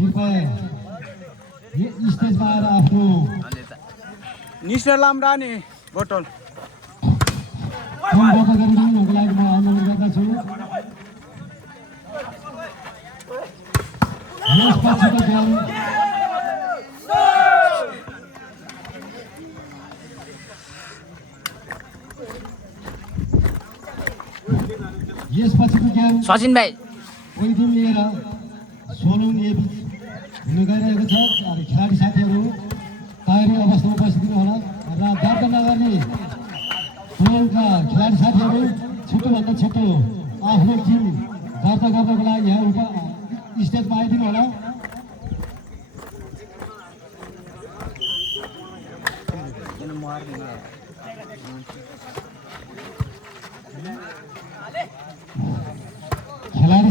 कृपया स्टेजमा आएर आफ्नो निस्टर लाम्रा नि बोतल टिम दर्ता गरिदिनुको लागि म अनुरोध गर्दछु। यसपछिको गेम सचिन भाइ कोही टिम लिएर सोलुङ एबीच हुन गइरहेको छ। खेलाडी साथीहरू तयारी अवस्थामा बसिदिनु होला र दर्ता नगर्ने सोलुङका खेलाडी साथीहरू छिटोभन्दा छिटो आफ्नो टिम दर्ता गर्नको लागि यहाँ स्टेजमा आइदिनु होला। खेलाडी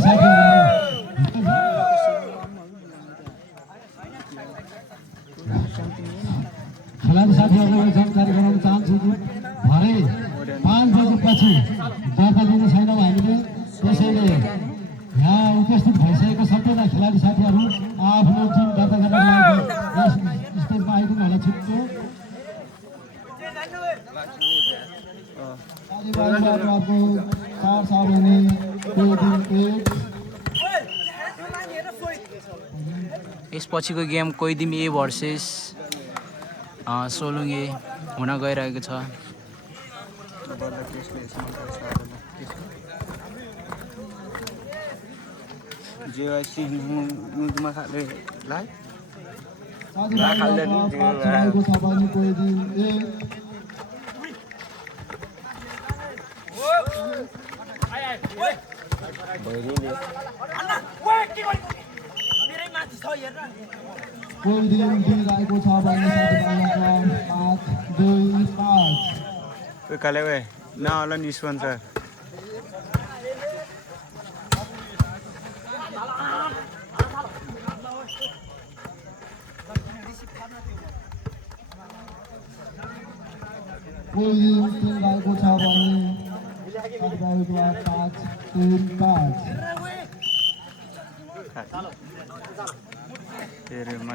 साथीहरू यो जानकारी गराउन चाहन्छु कि भरे 5 बजेपछि दर्ता लिने छैनौँ हामीले। त्यसैले यहाँ उपस्थित भइसकेको सबैजना खेलाडी साथीहरू आफ्नो टिम दर्ता गर्नको लागि यस स्टेजमा आइदिनु होला छिटो। आपको 4 छ भने त्यो दिन 1 यसपछिको गेम कोइदिम ए भर्सेस सोलुङ ए हुन गइरहेको छ। जेवासी नुमा खाले लाइ साथीभाइको छ भने कोही दिन 1 कोही दिन दिइरहेको छ भने साथीभाइको 5 2 5 वे काले वे ना होला नि स्पोन्सर कोही दिन दिइरहेको छ भने साथीभाइको 5 3 5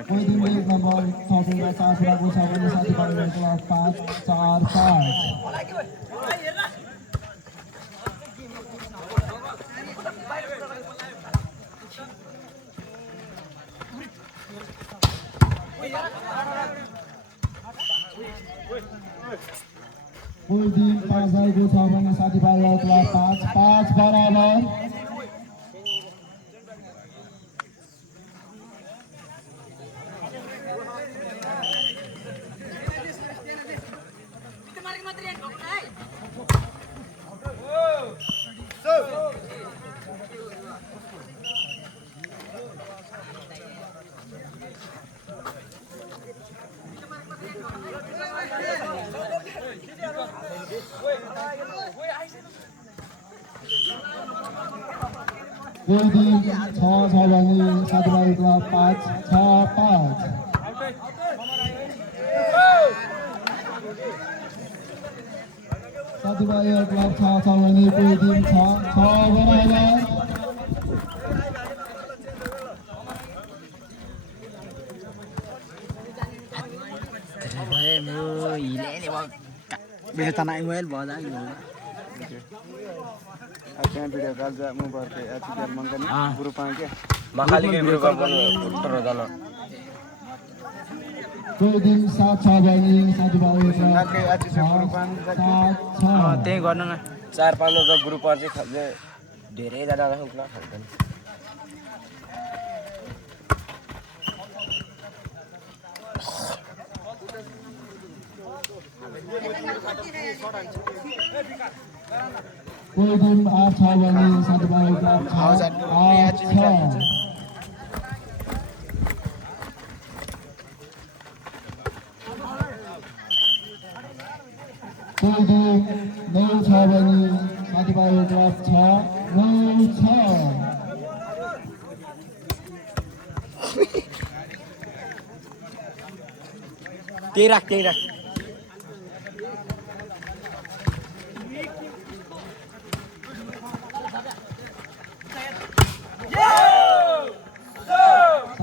कोही दिन 1 नम्बर थपेर साथीभाइको छ भने साथीभाइको 5 4 5 कोही दिन 5 भएको छ भने साथीभाइको 5 5 बराबर। कोही दिन 6 छ भने साथीभाइको 5 6 5 साथीभाइको 6 छ भने कोही दिन 6 6 बराबर। Akan video kalja mu barke ati jar mangkani grup angke makali ke grup apa uttar dalo कोही दिन 7 छ भने साथीभाइको नाके ati se grup angke 7 त्यही गर्नु न 4-5 वटा ग्रुप चाहिँ खाले धेरै जना राख्नुला खाल्दैन कोही दिन 8 छ भने साथीभाइको 8 छ कोही दिन 9 छ भने साथीभाइको 9 छ त्यही राख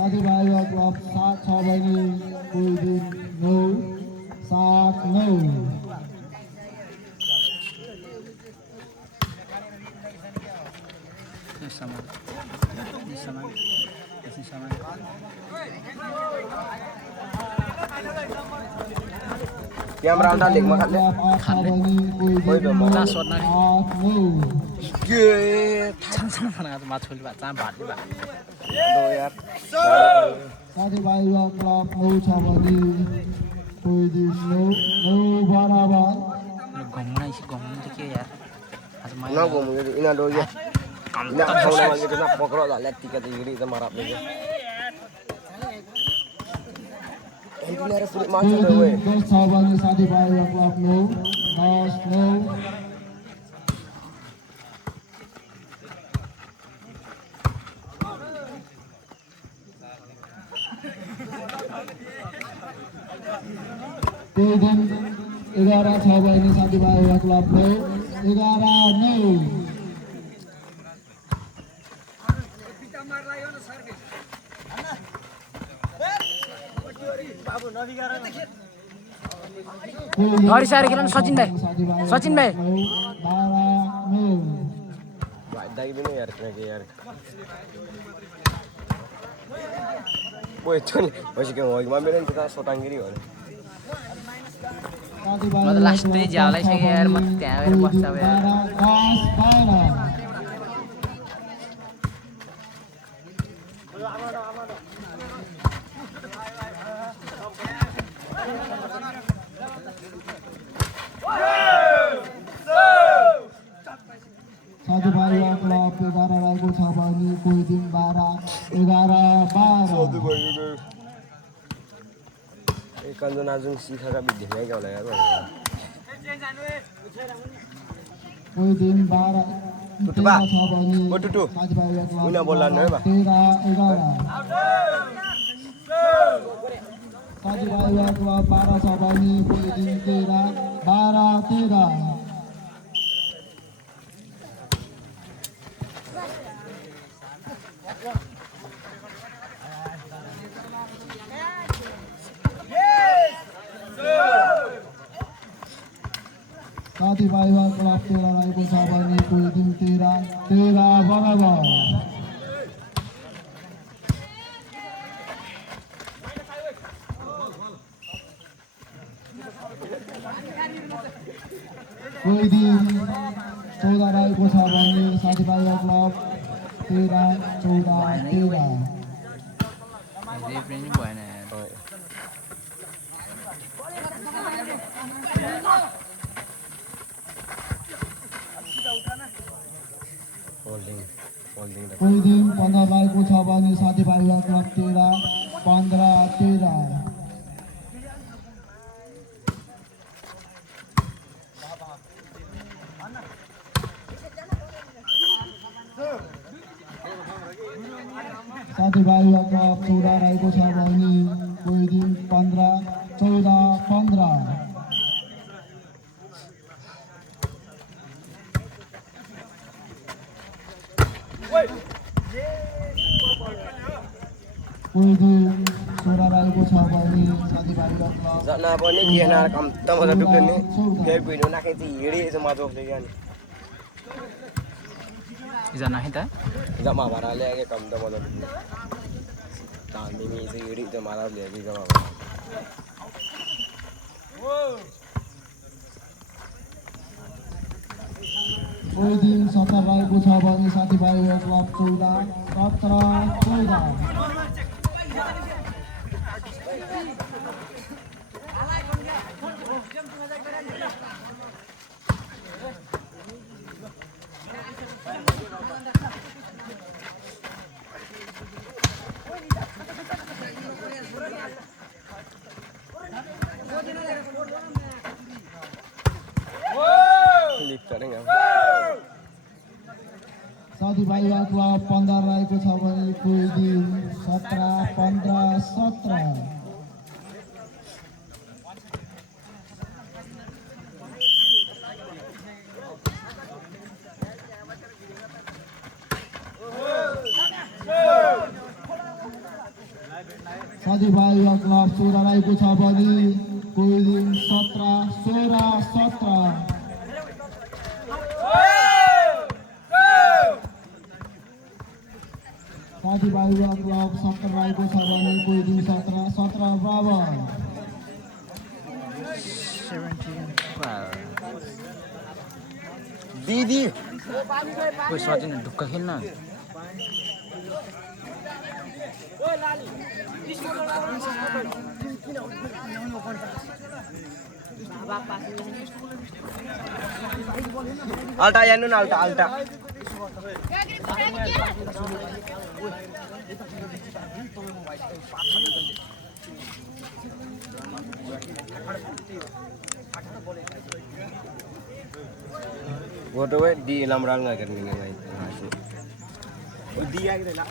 साथीभाइको क्लब 7 छ भने कोही दिन 9 7 9 Yang merantau lik makan deh. Oi dong, चा सोध्न नि 8 9 सानसानो माछोली भए जहाँ भाट्ने भए Do yaar. साथीभाइको क्लब 9 छ भने कोही दिन 9 बराबर घुम्न चाहिँ के यार आज Nah, मैले gua mungkin ina do ya. Ina kau nak gitu nak pokok lah lihat tiga tigri itu marap deh. Ini ada sulit macam tu weh. 10 छ भने साथीभाइको क्लब 9 10 9 कोही दिन 11 छ भने साथीभाइको क्लब 9 11 9 हरि सारे खेल्नु सचिन भाइ सचिन भाइ 12 9 Baik dah gini yaar kena yaar. Boy cun, masih kau mau gimana beren kita sotang gini kan. म त लास्टै झ्यालाइसकेँ यार म त्यहाँ गएर बस्छ अब यार साथीभाइको क्लब 11 रहेको छ भने कोही दिन 12 11 12 Ikan tu nazung sih kakak bidih ni kau lah yaar. कोही दिन 12 Tutu ba? छ भने Oh tutu. साथीभाइको club Una bola ni ba? 13 11 साथीभाइको क्लब 12 छ भने कोही दिन 13 12 13 साथीभाइको क्लब 13 रहेको छ भने कोही दिन 13 13 बराबर कोही दिन 14 रहेको छ भने साथीभाइको क्लब 13 14 13 रेफ्री नि भएन यार Holding. कोही दिन 15 रहेको छ भने साथीभाइको क्लब 13 15 13 साथीभाइको क्लब 14 रहेको छ भने कोही दिन 15 14 15 कोही दिन 16 रहेको छ भने साथीभाइको club Zat na apa ni dia nak kam tamu satu plan ni. Dia punya nak itu iri semua tu lagi kan. एकजना है त Zat mah marah lagi kam tamu satu. Tak mimi itu iri tu marah lagi sama. कोही दिन 17 रहेको छ भने साथीभाइको club 14 17 14 Lift tak dengar. साथीभाइको क्लब 15 रहेको छ भने कोही दिन 17 15 17 कोही साथीभाइ यो क्लब 16 रहेको छ भने कोही दिन 17 16 17 साथीभाइ यो क्लब 17 रहेको छ भने कोही दिन 17 17 बराबर 17 दिदी कोही सजिन ढुक्क खेल्न अल्टा हेर्नु न अल्टा अल्टा फोटो वे डी लमराल nggak kerni ngai dia gitu lah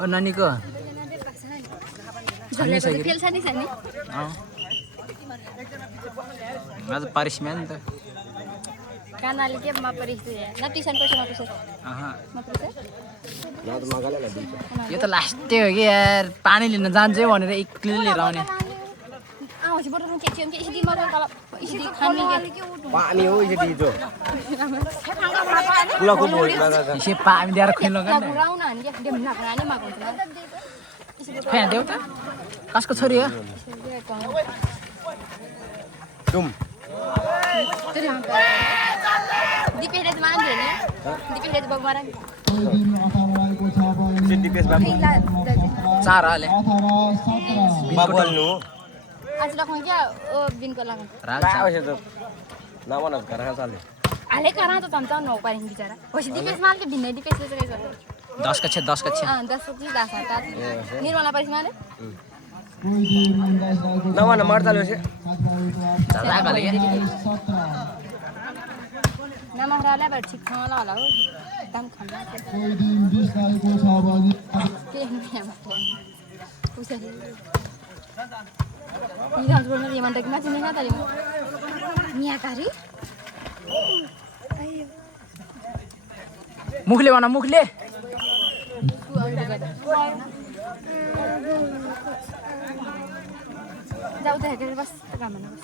ओ नानीको खेल्छ नि सानी आज पारिसमा नि त कानाले के मा परिस न ट्युसन पैसा मा पैसा अहा मा पैसा ना तो magaला ना दी यो त लास्टै हो कि यार पानी लिन जान्छ भनेर एक्लै लिएर आउने आउँछ बटन के के के इसदी मगर कला इसदी खाने के पानी हो ये दी जो पुला को बोल ना यसै पानी दिएर खुइलो ना गुराउन हानि के देम ना राने मा हुन्छ खोइ देऊ त कसको छोरी हो तुम दिपेले त मान दिने दिपेले त बगमारा कोही दिन 18 रहेको छ भने Jadi PS babu 4 हाले 18 17 babal nu आज लखन क्या ओ बिनको लागन राज tahu sih tuh nama nak sekarang asal हाले करा त तन्त नौ पारिन बिचारा होसी दिपेस माल के भिन्नै दिपेस ले चाहिँ गर्छ 10 कक्षा 10 कक्षा 10 पछि 10 हटा निर्मला परिस माले कोही दिन 19 रहेको छ nama nama martal sih साथीभाइ क्लब जागा गले के 17 नमहराले बर ठीक खाला होला हो काम खाना कोही दिन 20 रहेको छ भने के नि उसरी नि हाल बोल्न दिए मन त किन चिने न त मिया कारी मुखले भन मुखले जाऊ त हेरेर बस काम गर्न बस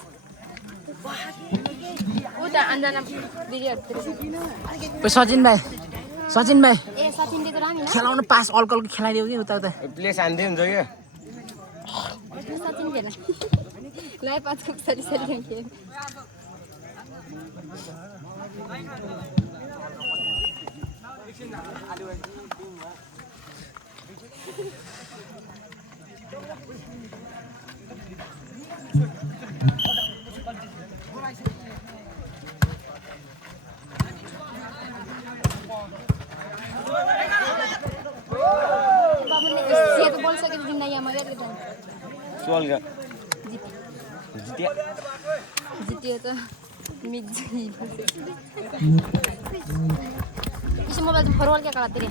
उता अन्जना दिदीहरुतिर ओ सचिन भाइ ए सचिनले त रामी न खेलाउन पास अल्कलको खेलाइदेऊ कि उता उता प्लेस आन्दै हुन्छ के सचिन भेन लाई पाँचको सरी सरी के बाबुले तो बोल सके दिन नहीं मगर ले soal gak jitia जितियो त मिग जी इसे मोबाइल फॉरवर्ड क्या कराते रे